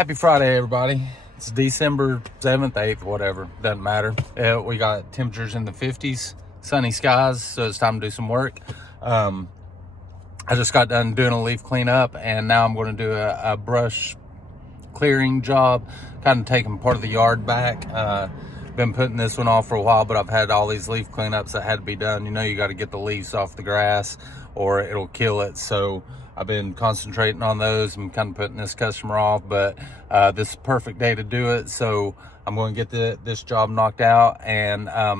Happy Friday, everybody. It's December 7th, 8th, whatever. Doesn't matter. We got temperatures in the 50s, sunny skies, so it's time to do some work. I just got done doing a leaf cleanup, and now I'm going to do a brush clearing job, kind of taking part of the yard back. Been putting this one off for a while, but I've had all these leaf cleanups that had to be done. You know, you got to get the leaves off the grass or it'll kill it. So I've been concentrating on those. I'm kind of putting this customer off, but this is a perfect day to do it. So I'm going to get this job knocked out, and I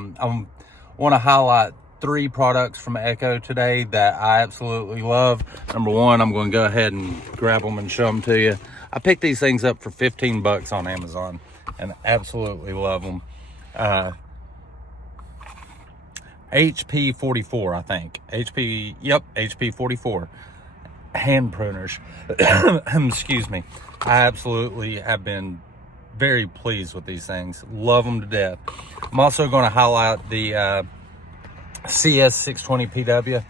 want to highlight 3 products from Echo today that I absolutely love. Number one, I'm going to go ahead and grab them and show them to you. I picked these things up for 15 bucks on Amazon and absolutely love them. HP 44, I think. HP 44. Hand pruners. Excuse me. I absolutely have been very pleased with these things. Love them to death. I'm also going to highlight the CS-620PW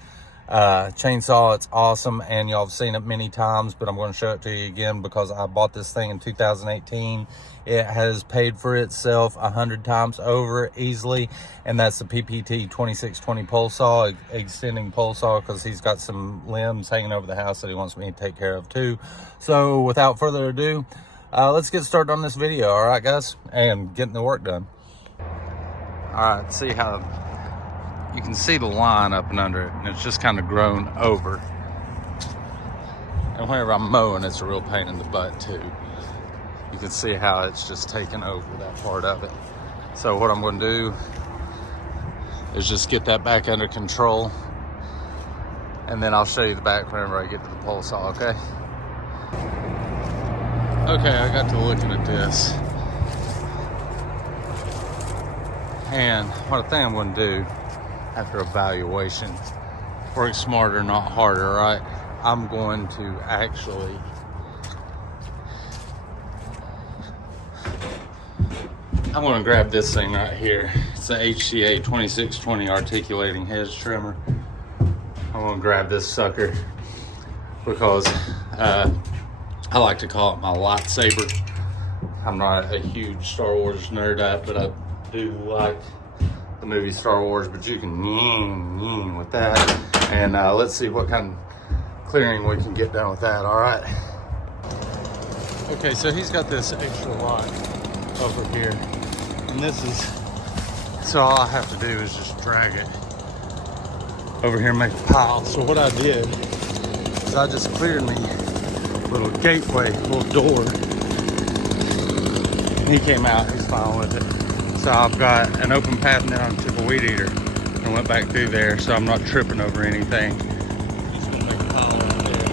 chainsaw. It's awesome, and y'all have seen it many times, but I'm going to show it to you again because I bought this thing in 2018. It has paid for itself 100 times over easily, and that's the PPT-2620 pole saw, extending pole saw, because he's got some limbs hanging over the house that he wants me to take care of too. So without further ado, let's get started on this video. All right, guys, and getting the work done. All right, see how you can see the line up and under it, and it's just kind of grown over. And whenever I'm mowing, it's a real pain in the butt too. You can see how it's just taken over that part of it. So what I'm going to do is just get that back under control, and then I'll show you the back whenever I get to the pole saw, okay? Okay, I got to looking at this, and what I think I'm going to do after evaluation, work smarter, not harder, right? I'm going to actually I'm going to grab this thing right here. It's the HCA 2620 articulating hedge trimmer. I'm going to grab this sucker because I like to call it my lightsaber. I'm not a huge Star Wars nerd up, but I do like the movie Star Wars, but you can ying with that. And let's see what kind of clearing we can get done with that. All right. Okay, so he's got this extra lot over here, and this is, so all I have to do is just drag it over here and make a pile. So what I did is I just cleared me a little gateway, little door. He came out, he's fine with it. So I've got an open path now. I took a weed eater and went back through there, so I'm not tripping over anything. I'm just gonna make a pile right there.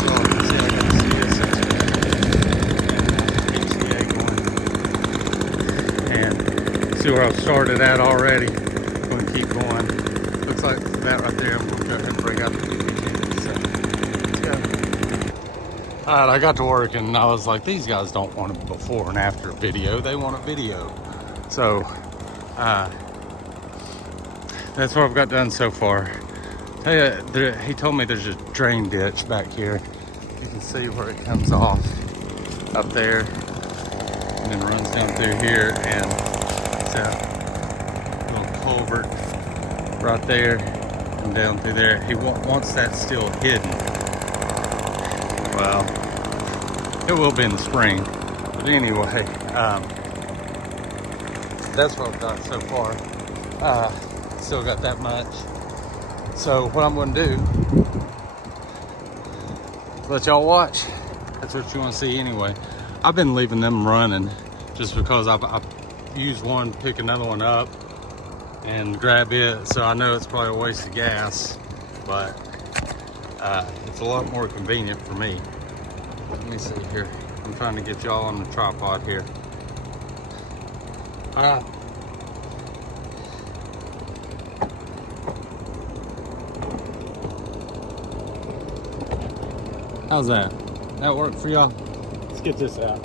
So you can see I got the CS-620 going. And see where I've started at already. I'm gonna keep going. Looks like that right there. I'm gonna go ahead and bring out the PPT. So let's go. All right, I got to work and I was like, these guys don't want a before and after video. They want a video. So that's what I've got done so far. Tell you, he told me there's a drain ditch back here. You can see where it comes off up there and then runs down through here, and it's a little culvert right there and down through there. He wants that still hidden. Well, it will be in the spring, but anyway, that's what I've got so far. Still got that much. So what I'm going to do is let y'all watch. That's what you want to see anyway. I've been leaving them running just because I've used one, pick another one up and grab it. So I know it's probably a waste of gas, but it's a lot more convenient for me. Let me see here. I'm trying to get y'all on the tripod here. How's that? That work for y'all? Let's get this out.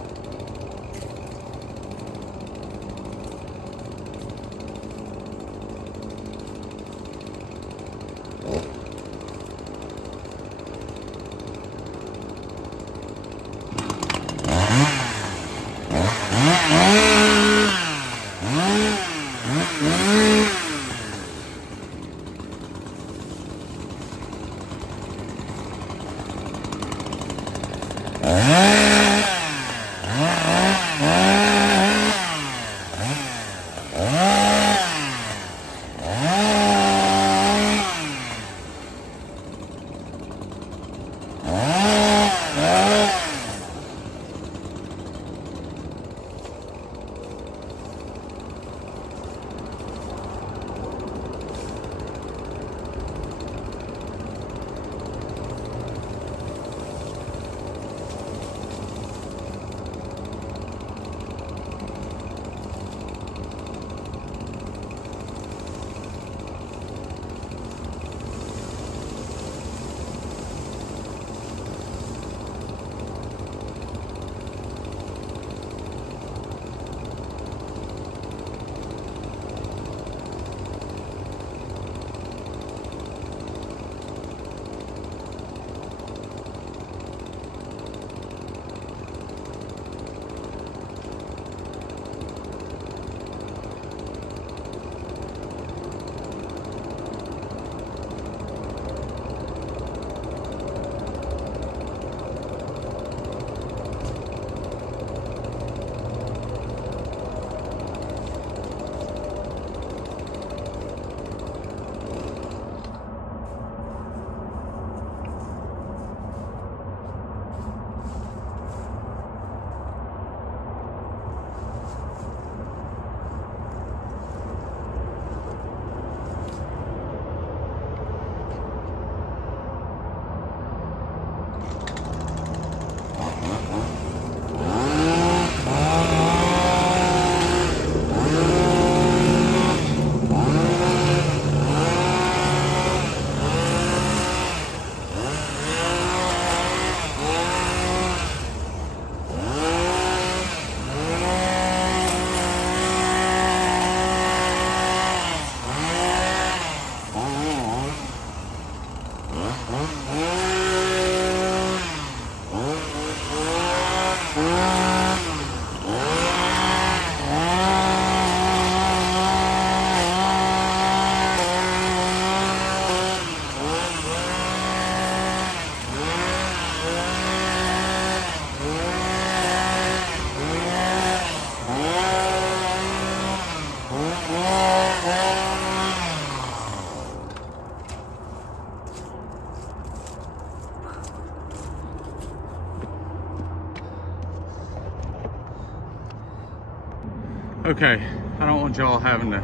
Okay, I don't want y'all having to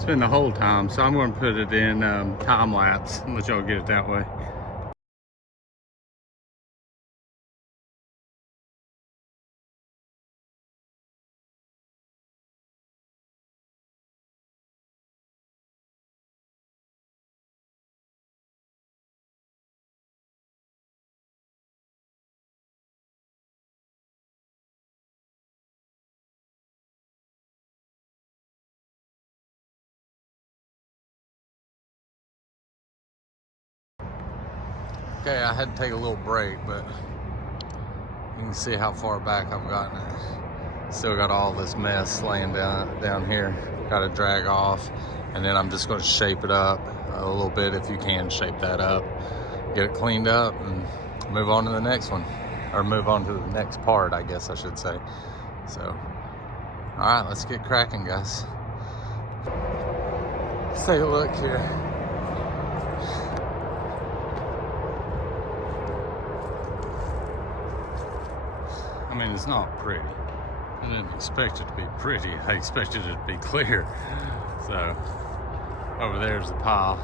spend the whole time, so I'm going to put it in time lapse and let y'all get it that way. Okay, I had to take a little break, but you can see how far back I've gotten it. Still got all this mess laying down here. Got to drag off, and then I'm just going to shape it up a little bit if you can shape that up. Get it cleaned up and move on to the next one. Or move on to the next part, I guess I should say. So, all right, let's get cracking, guys. Let's take a look here. I mean, it's not pretty. I didn't expect it to be pretty. I expected it to be clear. So, over there's the pile.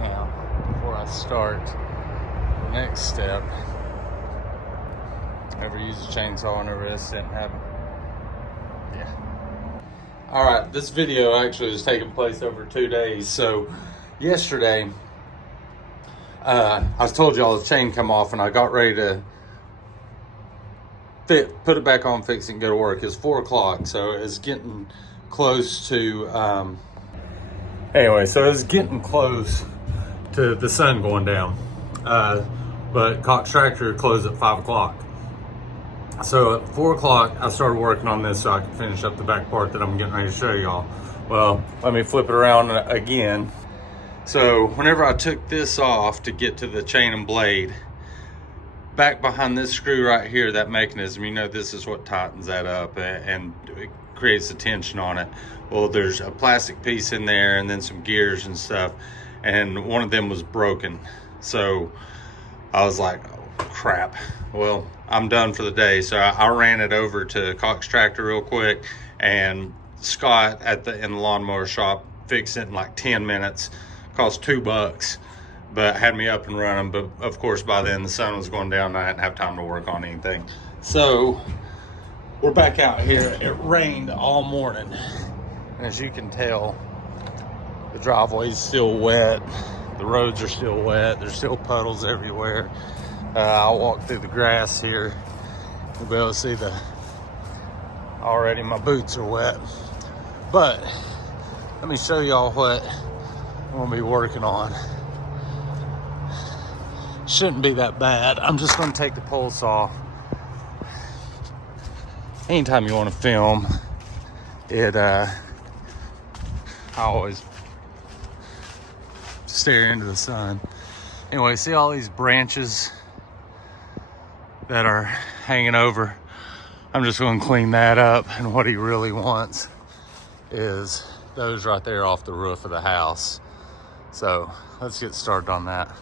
Now, before I start the next step, ever use a chainsaw on a wrist? Didn't happen. Yeah. All right, this video actually is taking place over 2 days. So, yesterday, I told y'all the chain come off, and I got ready to put it back on, fix it, and go to work. It's 4 o'clock, so it's getting close to anyway, so it's getting close to the sun going down, but Cox Tractor closed at 5 o'clock. So at 4 o'clock I started working on this so I can finish up the back part that I'm getting ready to show y'all. Well, let me flip it around again. So whenever I took this off to get to the chain and blade, back behind this screw right here, that mechanism, you know, this is what tightens that up and it creates the tension on it. Well, there's a plastic piece in there and then some gears and stuff, and one of them was broken. So I was like, oh, crap. Well, I'm done for the day. So I ran it over to Cox Tractor real quick, and Scott in the lawnmower shop fixed it in like 10 minutes. Cost $2, but had me up and running. But of course, by then the sun was going down and I didn't have time to work on anything. So we're back out here. It rained all morning. And as you can tell, the driveway's still wet. The roads are still wet. There's still puddles everywhere. I'll walk through the grass here. You'll be able to see already my boots are wet. But let me show y'all what I'm gonna be working on. Shouldn't be that bad. I'm just gonna take the pole saw. Anytime you want to film it, I always stare into the sun. Anyway, see all these branches that are hanging over? I'm just going to clean that up, and what he really wants is those right there off the roof of the house. So let's get started on that.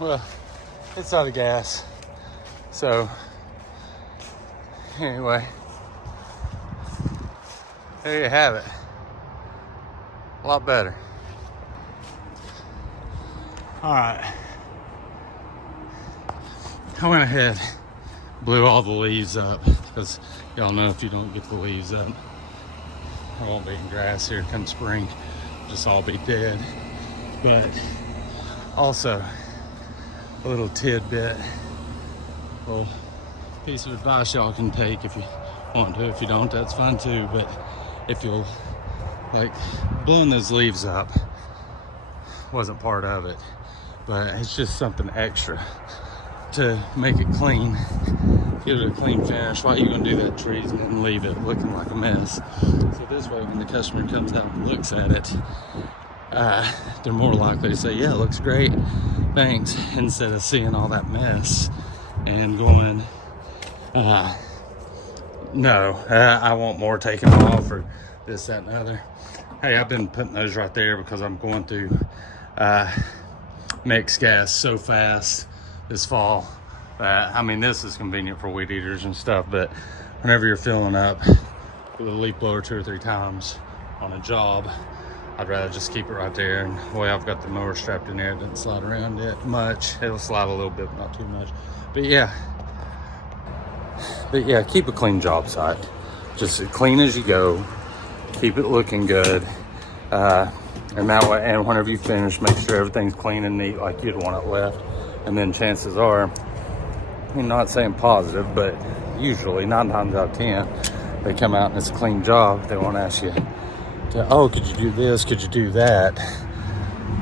Well, it's out of gas. So anyway, there you have it. A lot better. All right. I went ahead, blew all the leaves up, because y'all know if you don't get the leaves up, there won't be any grass here come spring. Just all be dead. But also, a little tidbit, a little piece of advice y'all can take if you want to. If you don't, that's fine too. But if you'll, like, blowing those leaves up wasn't part of it, but it's just something extra to make it clean, give it a clean finish. Why are you gonna do that trees and then leave it looking like a mess? So this way, when the customer comes out and looks at it, they're more likely to say, yeah, it looks great, thanks, instead of seeing all that mess and going, no, I want more taken off, or this, that, and the other. Hey, I've been putting those right there because I'm going through mix gas so fast this fall. I mean, this is convenient for weed eaters and stuff, but whenever you're filling up with a leaf blower 2 or 3 times on a job, I'd rather just keep it right there. And the way I've got the mower strapped in there, it doesn't slide around it much. It'll slide a little bit, but not too much. But yeah, keep a clean job site. Just as clean as you go. Keep it looking good. And that way, and whenever you finish, make sure everything's clean and neat like you'd want it left. And then chances are, I'm not saying positive, but usually 9 times out of 10, they come out and it's a clean job. They won't ask you, oh, could you do this? Could you do that?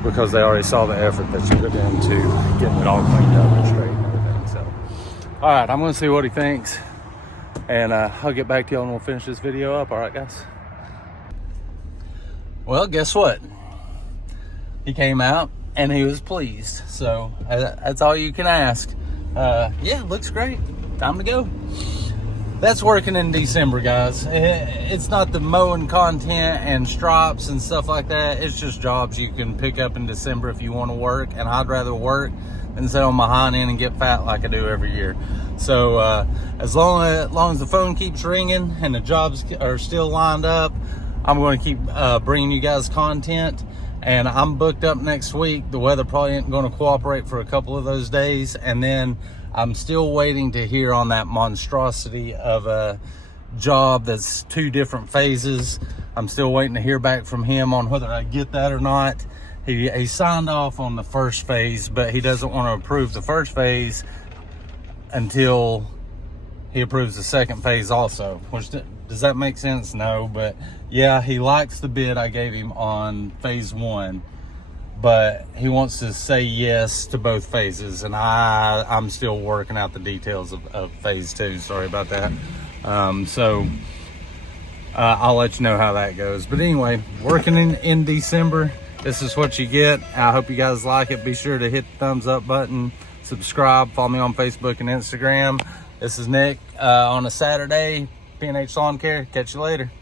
Because they already saw the effort that you put into getting it all cleaned up and straight and everything. So, all right, I'm going to see what he thinks, and I'll get back to y'all and we'll finish this video up. All right, guys. Well, guess what? He came out and he was pleased. So that's all you can ask. Yeah, looks great. Time to go. That's working in December, guys. It's not the mowing content and stripes and stuff like that. It's just jobs you can pick up in December if you want to work. And I'd rather work than sit on my hind end and get fat like I do every year. So as long as the phone keeps ringing and the jobs are still lined up, I'm going to keep bringing you guys content. And I'm booked up next week. The weather probably ain't going to cooperate for a couple of those days. And then I'm still waiting to hear on that monstrosity of a job that's 2 different phases. I'm still waiting to hear back from him on whether I get that or not. he signed off on the first phase, but he doesn't want to approve the first phase until he approves the second phase also. Which, does that make sense? No, but yeah, he likes the bid I gave him on phase 1, but he wants to say yes to both phases, and I'm still working out the details of phase 2. Sorry about that. I'll let you know how that goes. But anyway, working in December, this is what you get. I hope you guys like it. Be sure to hit the thumbs up button, subscribe, follow me on Facebook and Instagram. This is Nick on a Saturday, P&H Lawn Care. Catch you later.